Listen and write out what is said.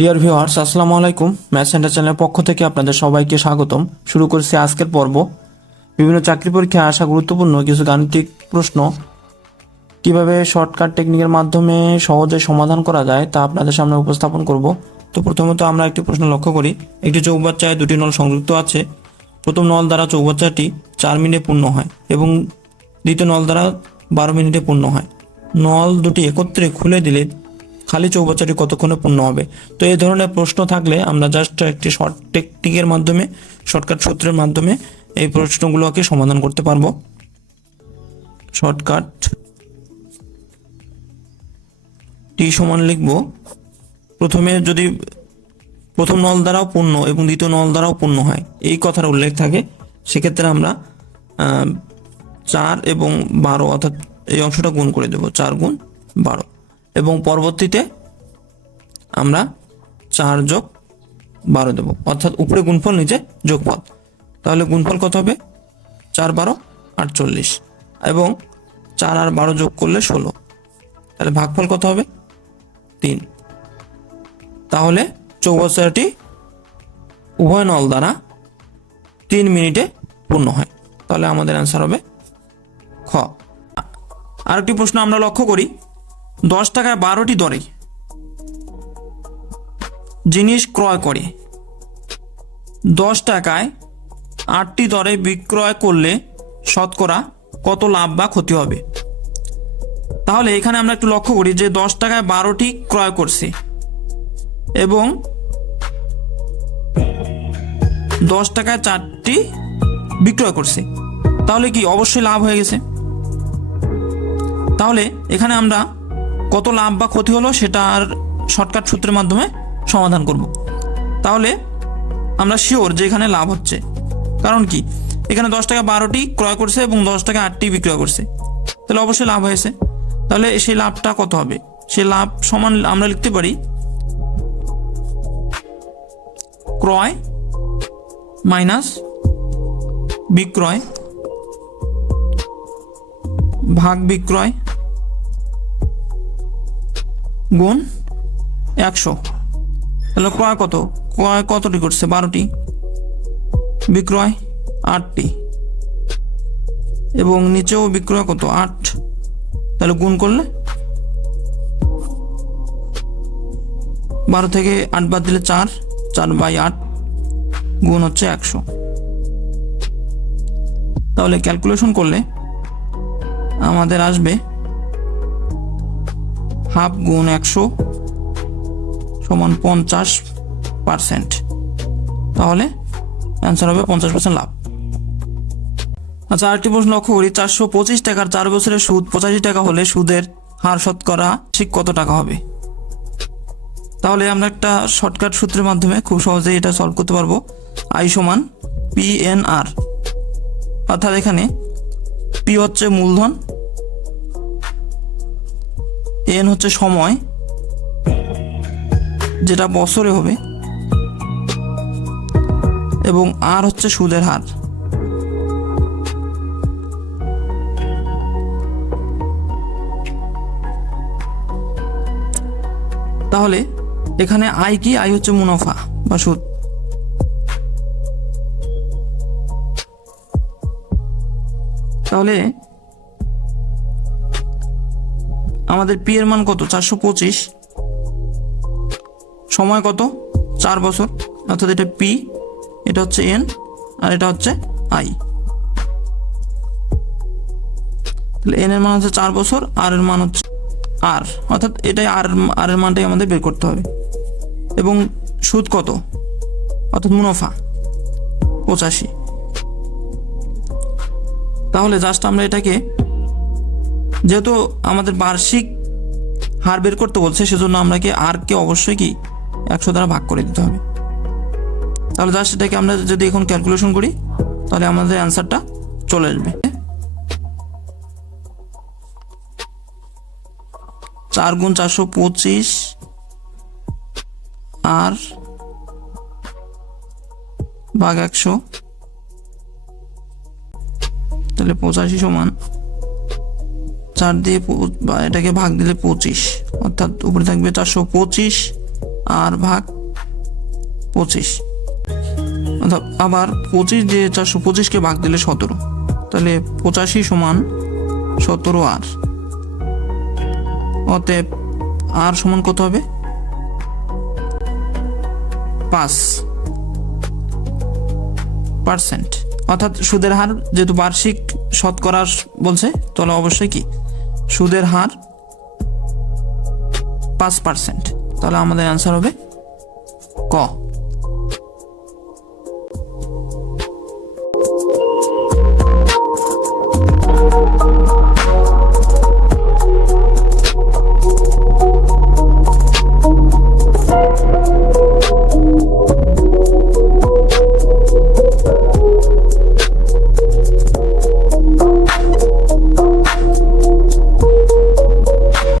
Dear viewers, আসসালামু আলাইকুম। Math centre চ্যানেলের পক্ষ থেকে আপনাদের সবাইকে স্বাগতম। শুরু করছি আজকের পর্ব। বিভিন্ন চাকরি পরীক্ষায় আসা গুরুত্বপূর্ণ কিছু গাণিতিক প্রশ্ন কিভাবে শর্টকাট টেকনিকের মাধ্যমে সহজে সমাধান করা যায় তা আপনাদের সামনে উপস্থাপন করব। তো প্রথমত আমরা একটি প্রশ্ন লক্ষ্য করি। একটি চৌবাচ্চায় দুটি নল সংযুক্ত আছে। প্রথম নল দ্বারা চৌবাচ্চাটি 4 মিনিটে পূর্ণ হয় এবং দ্বিতীয় নল দ্বারা 12 মিনিটে পূর্ণ হয়। নল দুটি একত্রে খুলে দিলে খালি চৌবাচ্চাটি কতক্ষণে পূর্ণ হবে? তো এই ধরনের প্রশ্ন থাকলে আমরা জাস্ট একটি শর্ট টেকনিকের মাধ্যমে, শর্টকাট সূত্রের মাধ্যমে এই প্রশ্নগুলোকে সমাধান করতে পারবো। শর্টকাট টি সমান লিখব, প্রথমে যদি প্রথম নল দ্বারাও পূর্ণ এবং দ্বিতীয় নল দ্বারাও পূর্ণ হয় এই কথার উল্লেখ থাকে, সেক্ষেত্রে আমরা 4 এবং 12 অর্থাৎ এই অংশটা গুণ করে দেব, 4 গুণ 12, এবং পরবর্তীতে আমরা 4 যোগ 12 দেব, অর্থাৎ উপরে গুণফল নিচে যোগফল। তাহলে গুণফল কত হবে? 4 12 48, এবং 4 আর 12 যোগ করলে 16। তাহলে ভাগফল কত হবে? 3। তাহলে চৌবাচ্চাটি উভয় নল দ্বারা 3 মিনিটে পূর্ণ হয়। তাহলে আমাদের অ্যান্সার হবে খ। আরেকটি প্রশ্ন আমরা লক্ষ্য করি। 10 টাকায় 12টি দরে জিনিস ক্রয় করে 10 টাকায় 8টি দরে বিক্রয় করলে শতকরা কত লাভ বা ক্ষতি হবে? তাহলে এখানে আমরা একটু লক্ষ্য করি যে 10 টাকায় 12টি ক্রয় করছে এবং 10 টাকায় 4টি বিক্রয় করছে, তাহলে কি অবশ্যই লাভ হয়ে গেছে। তাহলে এখানে আমরা কত লাভ বা ক্ষতি হলো সেটার শর্টকাট সূত্রের মাধ্যমে সমাধান করব। তাহলে আমরা শিওর যে এখানে লাভ হচ্ছে, কারণ কি এখানে 10 টাকা 12টি ক্রয় করছে এবং 10 টাকা 8টি বিক্রয় করছে, তাহলে অবশ্যই লাভ হয়েছে। তাহলে সেই লাভটা কত হবে? সেই লাভ সমান আমরা লিখতে পারি ক্রয় মাইনাস বিক্রয় ভাগ বিক্রয় গুণ 100। তাহলে ক্রয় কত? ক্রয় কতটি করছে? 12টি, বিক্রয় 8টি, এবং নিচেও বিক্রয় কত? 8। তাহলে গুণ করলে 12 থেকে 8 বাদ দিলে 4, 4/8 গুণ হচ্ছে 100। তাহলে ক্যালকুলেশন করলে আমাদের আসবে হাফ গুণ 100 সমান 50%। তাহলে অ্যান্সার হবে 50% লাভ। আচ্ছা, আরেকটি প্রশ্ন লক্ষ্য করি। 425 টাকার 4 বছরের সুদ 85 টাকা হলে সুদের হার শতকরা ঠিক কত টাকা হবে? তাহলে আমরা একটা শর্টকাট সূত্রের মাধ্যমে খুব সহজেই এটা সলভ করতে পারবো। আই সমান PNR, অর্থাৎ এখানে পি হচ্ছে মূলধন, এন হচ্ছে সময় যেটা বছরে হবে, এবং আর হচ্ছে সুদের হার। তাহলে এখানে আই কি? আই হচ্ছে মুনাফা বা সুদ। তাহলে আমাদের পি এর মান কত? 425, সময় কত? 4 বছর, অর্থাৎ এটা পি, এটা হচ্ছে এন, আর এটা হচ্ছে আই। তাহলে এন এর মান হচ্ছে 4 বছর, আর এর মান হচ্ছে আর, অর্থাৎ এটাই আর এর মানটাই আমাদের বের করতে হবে। এবং সুদ কত? অর্থাৎ মুনাফা 85। তাহলে জাস্ট আমরা এটাকে, যেহেতু আমাদের বার্ষিক হার বের করতে বলছে, সেজন্য আমরাকে আর কে অবশ্যই কি 100 দ্বারা ভাগ করে দিতে হবে। তাহলে জাস্ট এটাকে আমরা যদি এখন ক্যালকুলেশন করি তাহলে আমাদের অ্যান্সারটা চলে আসবে 4 গুণ 425 আর ভাগ 100, তাহলে 85 সমান 4 দিয়ে এটাকে ভাগ দিলে 25, অর্থাৎ উপরে থাকবে 425 আর ভাগ 25, অর্থাৎ আবার 25 যে 425কে ভাগ দিলে 17, তাহলে 85 সমান 17R। অতএব আর সমান কত হবে? 5%। অর্থাৎ সুদের হার যেহেতু বার্ষিক শতকরা বলছে, তাহলে অবশ্যই কি সুদের হার 5%। তাহলে আমাদের অ্যান্সার হবে ক।